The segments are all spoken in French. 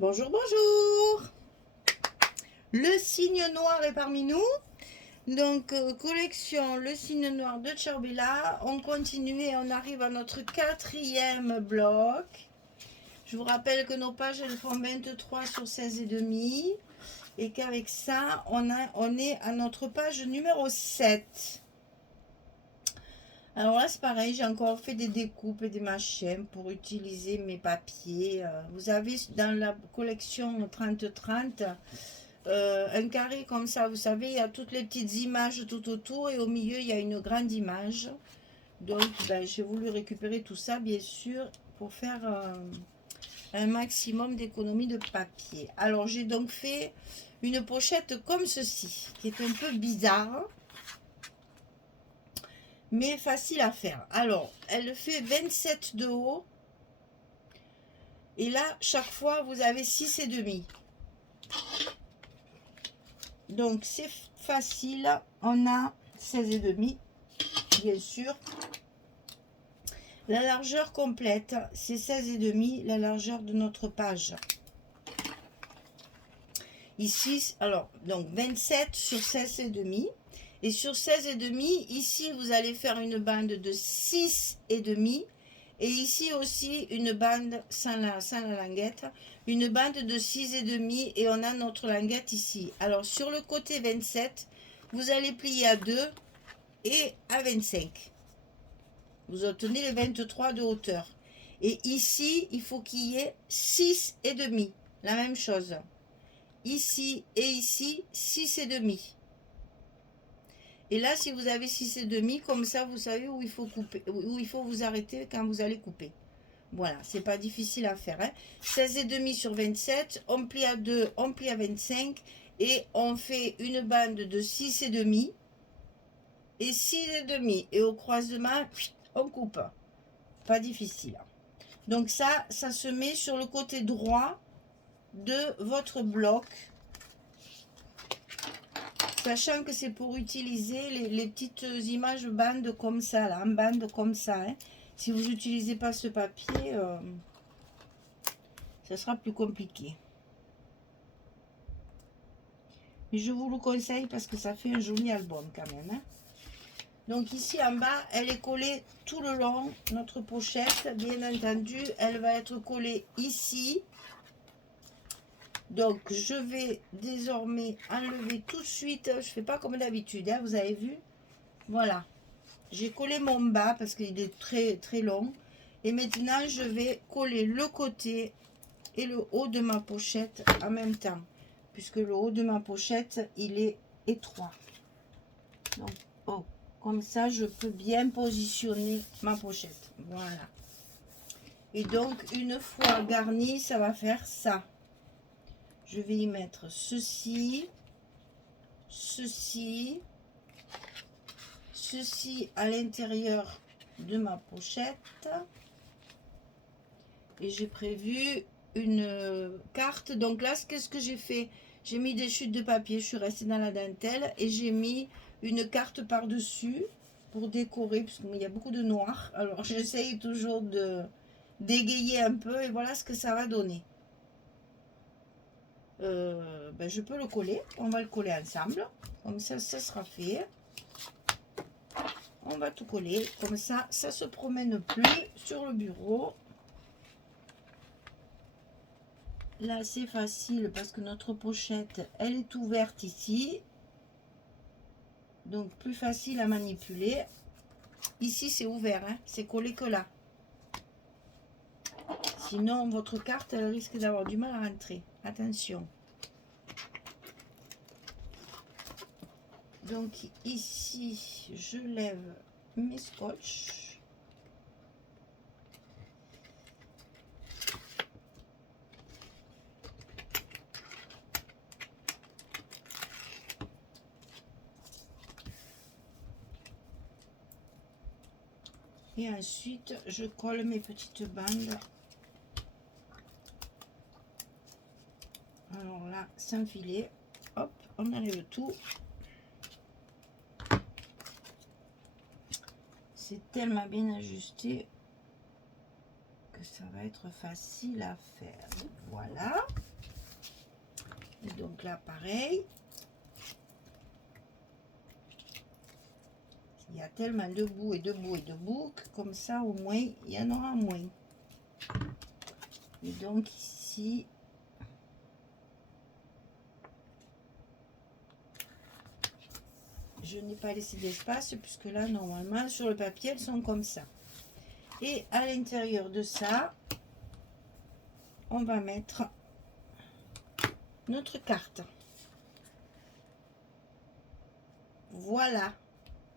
Bonjour, bonjour. Le signe noir est parmi nous. Donc, collection Le signe noir de Ciaobella. On continue et on arrive à notre quatrième bloc. Je vous rappelle que nos pages, elles font 23 sur 16 et demi. Et qu'avec ça, on est à notre page numéro 7. Alors là, c'est pareil, j'ai encore fait des découpes et des machins pour utiliser mes papiers. Vous avez dans la collection 30-30 un carré comme ça, vous savez, il y a toutes les petites images tout autour et au milieu, il y a une grande image. Donc, j'ai voulu récupérer tout ça, bien sûr, pour faire un maximum d'économie de papier. Alors, j'ai donc fait une pochette comme ceci, qui est un peu bizarre, mais facile à faire. Alors, elle fait 27 de haut. Et là, chaque fois, vous avez 6 et demi. Donc, c'est facile. On a 16 et demi, bien sûr. La largeur complète, c'est 16 et demi, la largeur de notre page. Ici, alors, donc 27 sur 16 et demi. Et sur 16 et demi, ici, vous allez faire une bande de 6 et demi. Et ici aussi, une bande sans la languette. Une bande de 6 et demi. Et on a notre languette ici. Alors, sur le côté 27, vous allez plier à 2 et à 25. Vous obtenez les 23 de hauteur. Et ici, il faut qu'il y ait 6 et demi. La même chose. Ici et ici, 6 et demi. Et là, si vous avez 6 et demi, comme ça, vous savez où il faut couper, où il faut vous arrêter quand vous allez couper. Voilà, c'est pas difficile à faire. 16 et demi sur 27, on plie à 2, on plie à 25 et on fait une bande de 6 et demi et 6 et demi. Et au croisement, on coupe. Pas difficile. Donc ça se met sur le côté droit de votre bloc. Sachant que c'est pour utiliser les petites images bandes comme ça, là, en bande comme ça. Si vous n'utilisez pas ce papier, ça sera plus compliqué. Mais je vous le conseille parce que ça fait un joli album quand même. Donc ici en bas, elle est collée tout le long, notre pochette. Bien entendu, elle va être collée ici. Donc je vais désormais enlever tout de suite. Je ne fais pas comme d'habitude, vous avez vu. Voilà. J'ai collé mon bas parce qu'il est très très long. Et maintenant, je vais coller le côté et le haut de ma pochette en même temps. Puisque le haut de ma pochette, il est étroit. Donc, oh, comme ça, je peux bien positionner ma pochette. Voilà. Et donc, une fois garni, ça va faire ça. Je vais y mettre ceci, ceci, ceci à l'intérieur de ma pochette. Et j'ai prévu une carte. Donc là, qu'est-ce que j'ai fait? J'ai mis des chutes de papier, je suis restée dans la dentelle et j'ai mis une carte par-dessus pour décorer, parce qu'il y a beaucoup de noir. Alors j'essaye toujours de d'égayer un peu et voilà ce que ça va donner. Je peux le coller, on va le coller ensemble, comme ça, ça sera fait. On va tout coller, comme ça, ça se promène plus sur le bureau. Là, c'est facile parce que notre pochette, elle est ouverte ici. Donc, plus facile à manipuler. Ici, c'est ouvert, c'est collé que là. Sinon, votre carte, elle risque d'avoir du mal à rentrer. Attention. Donc, ici, je lève mes scotch. Et ensuite, je colle mes petites bandes. Alors là, sans filet. Hop, on enlève tout. C'est tellement bien ajusté que ça va être facile à faire. Voilà. là, pareil. Il y a tellement de bouts et de bouts et de bouts que comme ça, au moins, il y en aura moins. Et donc ici, je n'ai pas laissé d'espace puisque là, normalement, sur le papier, elles sont comme ça. Et à l'intérieur de ça, on va mettre notre carte. Voilà,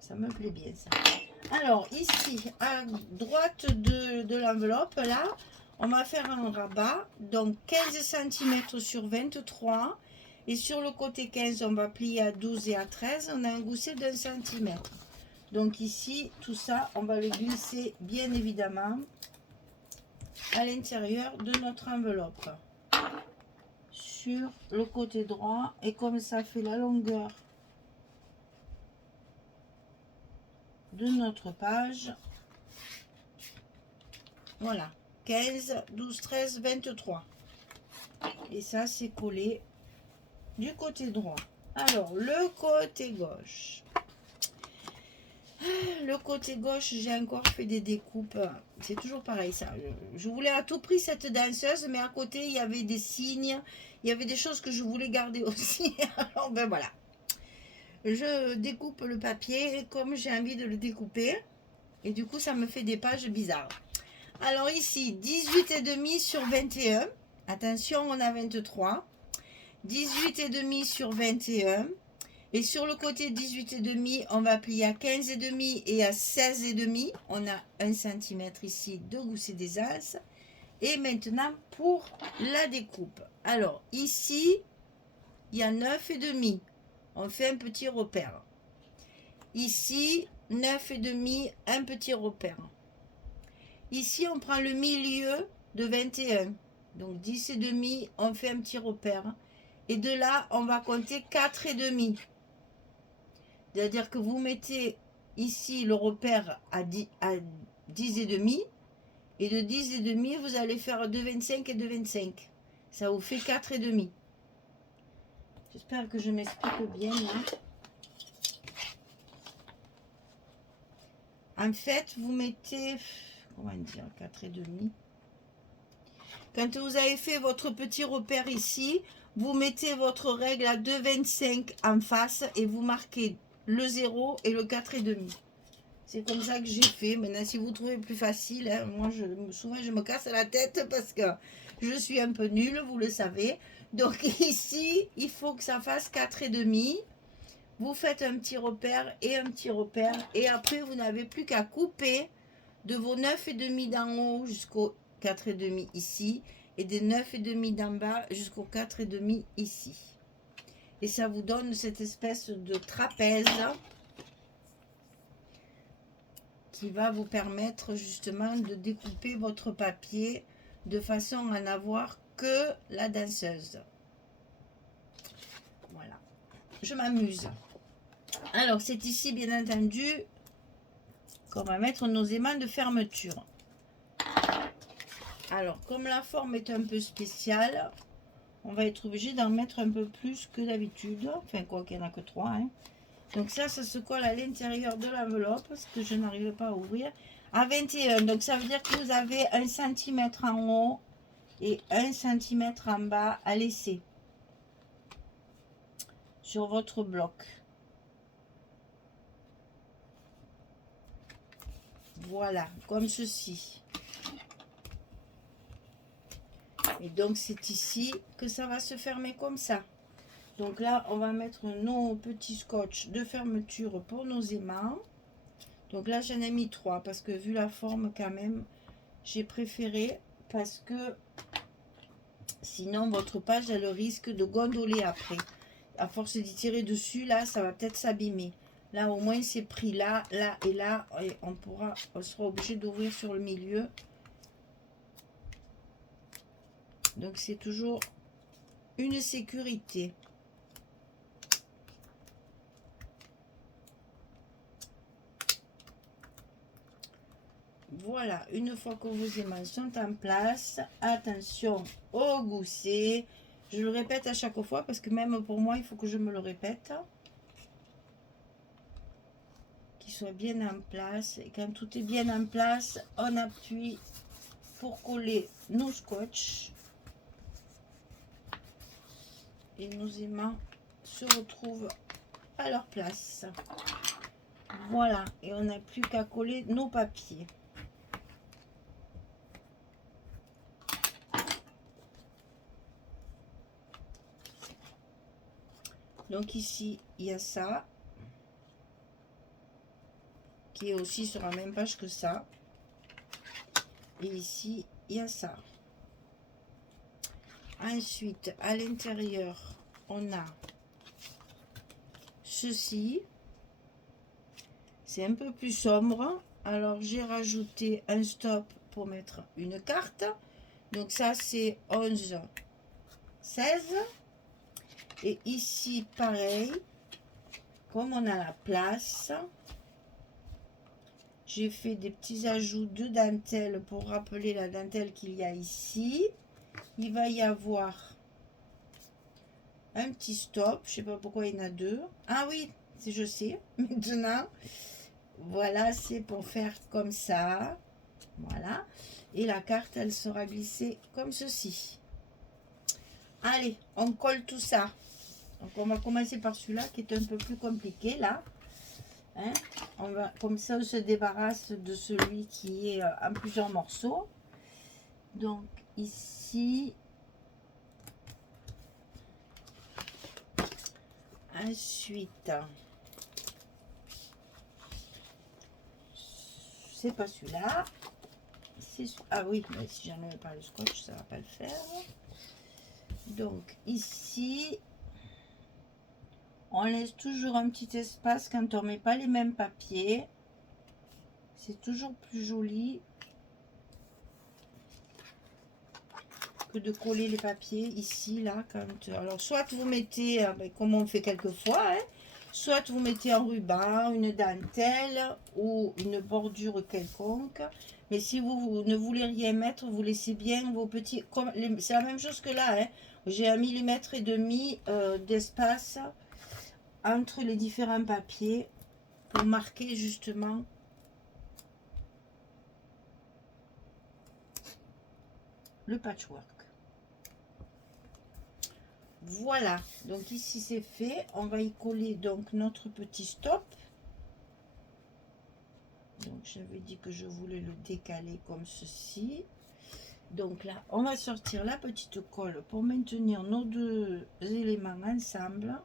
ça me plaît bien ça. Alors ici, à droite de l'enveloppe, là, on va faire un rabat, donc 15 cm sur 23. Et sur le côté 15, on va plier à 12 et à 13. On a un gousset d'1 cm. Donc ici, tout ça, on va le glisser bien évidemment à l'intérieur de notre enveloppe. Sur le côté droit. Et comme ça fait la longueur de notre page. Voilà. 15, 12, 13, 23. Et ça, c'est collé du côté droit. Alors, le côté gauche. Le côté gauche, j'ai encore fait des découpes. C'est toujours pareil, ça. Je voulais à tout prix cette danseuse, mais à côté, il y avait des signes. Il y avait des choses que je voulais garder aussi. Alors, ben voilà. Je découpe le papier comme j'ai envie de le découper. Et du coup, ça me fait des pages bizarres. Alors ici, 18,5 sur 21. Attention, on a 23. 18,5 sur 21. Et sur le côté 18,5, on va plier à 15,5 et à 16,5. On a 1 cm ici de gousset des As. Et maintenant, pour la découpe. Alors, ici, il y a 9,5. On fait un petit repère. Ici, 9,5, un petit repère. Ici, on prend le milieu de 21. Donc, 10,5, on fait un petit repère. Et de là, on va compter 4,5. C'est-à-dire que vous mettez ici le repère à 10,5. Et de 10,5, vous allez faire 2,25 et 2,25. Ça vous fait 4,5. J'espère que je m'explique bien là. En fait, vous mettez, comment dire, 4,5. Quand vous avez fait votre petit repère ici, vous mettez votre règle à 2,25 en face et vous marquez le 0 et le 4,5. C'est comme ça que j'ai fait. Maintenant, si vous trouvez plus facile, hein, moi, souvent, je me casse la tête parce que je suis un peu nulle, vous le savez. Donc ici, il faut que ça fasse 4,5. Vous faites un petit repère et un petit repère. Et après, vous n'avez plus qu'à couper de vos 9,5 d'en haut jusqu'au 4,5 ici. Et des 9,5 d'en bas jusqu'au 4,5 ici. Et ça vous donne cette espèce de trapèze qui va vous permettre justement de découper votre papier de façon à n'avoir que la danseuse. Voilà. Je m'amuse. Alors, c'est ici, bien entendu, qu'on va mettre nos aimants de fermeture. Alors, comme la forme est un peu spéciale, on va être obligé d'en mettre un peu plus que d'habitude. Enfin, quoi qu'il n'y en a que 3. Hein. Donc ça se colle à l'intérieur de l'enveloppe, parce que je n'arrive pas à ouvrir, à 21. Donc, ça veut dire que vous avez 1 cm en haut et 1 cm en bas à laisser sur votre bloc. Voilà, comme ceci. Et donc, c'est ici que ça va se fermer comme ça. Donc là, on va mettre nos petits scotch de fermeture pour nos aimants. Donc là, j'en ai mis 3 parce que vu la forme quand même, j'ai préféré parce que sinon, votre page, elle risque de gondoler après. À force d'y tirer dessus, là, ça va peut-être s'abîmer. Là, au moins, c'est pris là, là et là. Et on sera obligé d'ouvrir sur le milieu. Donc, c'est toujours une sécurité. Voilà, une fois que vos aimants sont en place, attention au gousset. Je le répète à chaque fois parce que même pour moi, il faut que je me le répète. Qu'il soit bien en place. Et quand tout est bien en place, on appuie pour coller nos scotch. Et nos aimants se retrouvent à leur place. Voilà. Et on n'a plus qu'à coller nos papiers. Donc ici, il y a ça. Qui est aussi sur la même page que ça. Et ici, il y a ça. Ensuite, à l'intérieur, on a ceci. C'est un peu plus sombre. Alors, j'ai rajouté un stop pour mettre une carte. Donc, ça, c'est 11, 16. Et ici, pareil. Comme on a la place, j'ai fait des petits ajouts de dentelle pour rappeler la dentelle qu'il y a ici. Il va y avoir un petit stop. Je sais pas pourquoi il y en a deux. Ah oui, je sais. Maintenant, voilà, c'est pour faire comme ça. Voilà. Et la carte, elle sera glissée comme ceci. Allez, on colle tout ça. Donc, on va commencer par celui-là qui est un peu plus compliqué, là. Hein, on va, comme ça, on se débarrasse de celui qui est en plusieurs morceaux. Donc, ici. Ensuite, c'est pas celui-là. Ah oui, mais si j'en avais pas le scotch, ça va pas le faire. Donc, ici, on laisse toujours un petit espace quand on met pas les mêmes papiers. C'est toujours plus joli que de coller les papiers ici, là. Alors, soit vous mettez, comme on fait quelquefois, hein, soit vous mettez un ruban, une dentelle ou une bordure quelconque. Mais si vous ne voulez rien mettre, vous laissez bien vos petits... C'est la même chose que là, hein. J'ai 1,5 mm d'espace entre les différents papiers pour marquer justement le patchwork. Voilà, donc ici c'est fait. On va y coller donc notre petit stop. Donc j'avais dit que je voulais le décaler comme ceci. Donc là, on va sortir la petite colle pour maintenir nos deux éléments ensemble.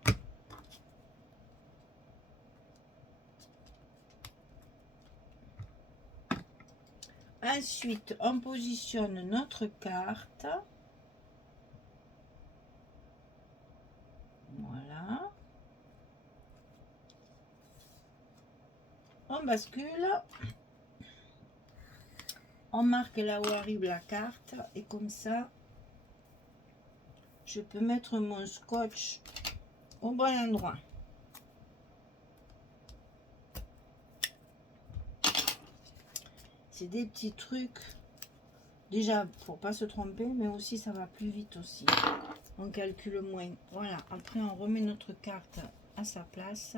Ensuite, on positionne notre carte. Voilà. On bascule. On marque là où arrive la carte. Et comme ça, je peux mettre mon scotch au bon endroit. C'est des petits trucs. Déjà, pour pas se tromper, mais aussi ça va plus vite aussi. On calcule moins. Voilà. Après, on remet notre carte à sa place.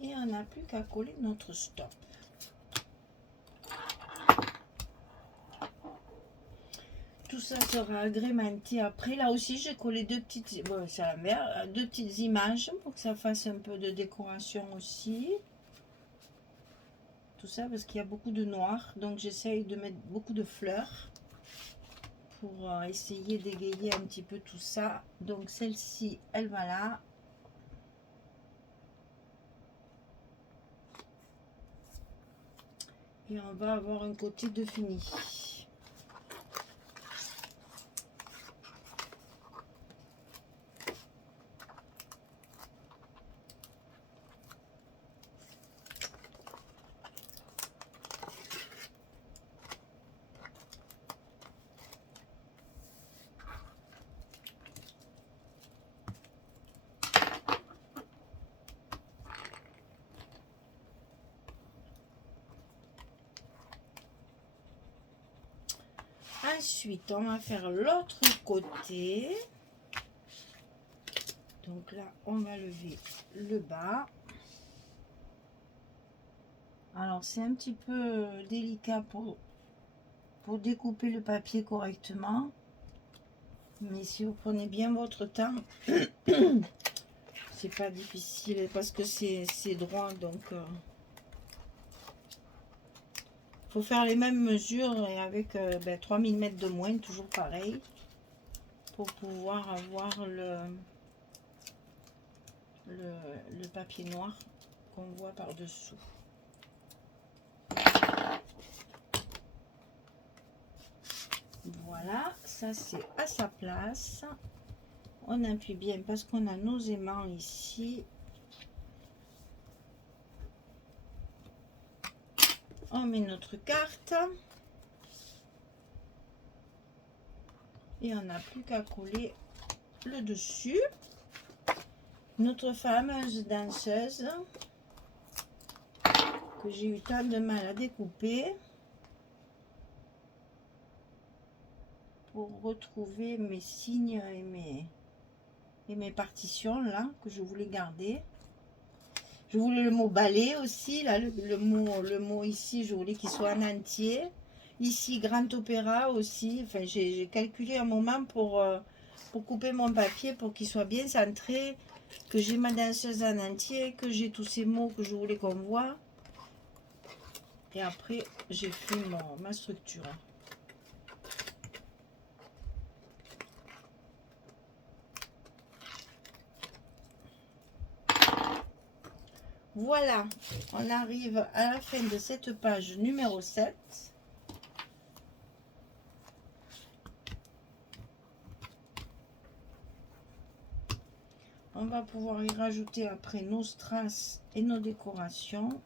Et on n'a plus qu'à coller notre stop. Tout ça sera agrémenté après. Là aussi, j'ai collé deux petites, bon, c'est à la deux petites images pour que ça fasse un peu de décoration aussi. Tout ça parce qu'il y a beaucoup de noir. Donc, j'essaye de mettre beaucoup de fleurs pour essayer d'égayer un petit peu tout ça. Donc, celle-ci, elle va là. Et on va avoir un côté de fini. Ensuite, on va faire l'autre côté. Donc là, on va lever le bas. Alors, c'est un petit peu délicat pour découper le papier correctement. Mais si vous prenez bien votre temps, c'est pas difficile parce que c'est droit. Donc, faut faire les mêmes mesures et avec 3000 mètres de moins, toujours pareil, pour pouvoir avoir le papier noir qu'on voit par-dessous. Voilà, ça c'est à sa place. On appuie bien parce qu'on a nos aimants ici. On met notre carte. Et on n'a plus qu'à coller le dessus. Notre fameuse danseuse que j'ai eu tant de mal à découper pour retrouver mes signes et mes partitions là que je voulais garder. Je voulais le mot ballet aussi, là le mot ici, je voulais qu'il soit en entier. Ici, grand opéra aussi. Enfin, j'ai calculé un moment pour couper mon papier pour qu'il soit bien centré, que j'ai ma danseuse en entier, que j'ai tous ces mots que je voulais qu'on voit. Et après, j'ai fait ma structure. Voilà, on arrive à la fin de cette page numéro 7. On va pouvoir y rajouter après nos strass et nos décorations.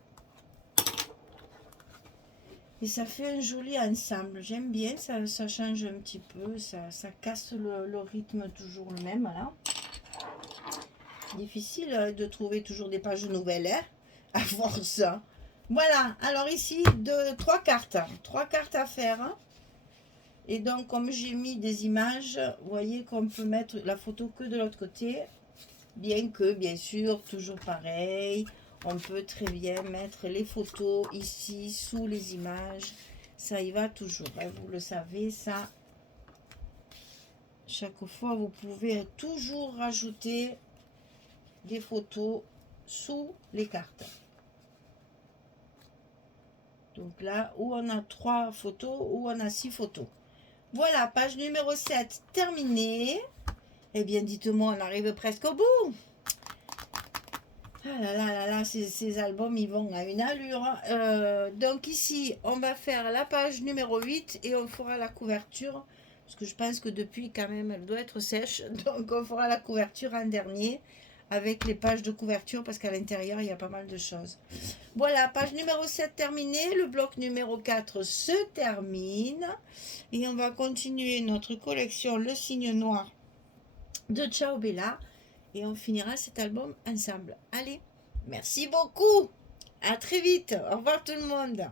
Et ça fait un joli ensemble. J'aime bien, ça change un petit peu, ça casse le rythme toujours le même. Là. Difficile de trouver toujours des pages nouvelles, hein, à force. Voilà, alors ici, trois cartes à faire. Hein. Et donc, comme j'ai mis des images, vous voyez qu'on peut mettre la photo que de l'autre côté. Bien que, bien sûr, toujours pareil, on peut très bien mettre les photos ici, sous les images. Ça y va toujours, hein, vous le savez, ça. Chaque fois, vous pouvez toujours rajouter des photos sous les cartes. Donc là, où on a 3 photos, où on a 6 photos. Voilà, page numéro 7 terminée. Eh bien, dites-moi, on arrive presque au bout. Ah là là là là, ces albums, ils vont à une allure. Donc ici, on va faire la page numéro 8 et on fera la couverture. Parce que je pense que depuis, quand même, elle doit être sèche. Donc on fera la couverture en dernier avec les pages de couverture parce qu'à l'intérieur, il y a pas mal de choses. Voilà, page numéro 7 terminée. Le bloc numéro 4 se termine. Et on va continuer notre collection Le Cygne Noir de Ciao Bella. Et on finira cet album ensemble. Allez, merci beaucoup. À très vite. Au revoir tout le monde.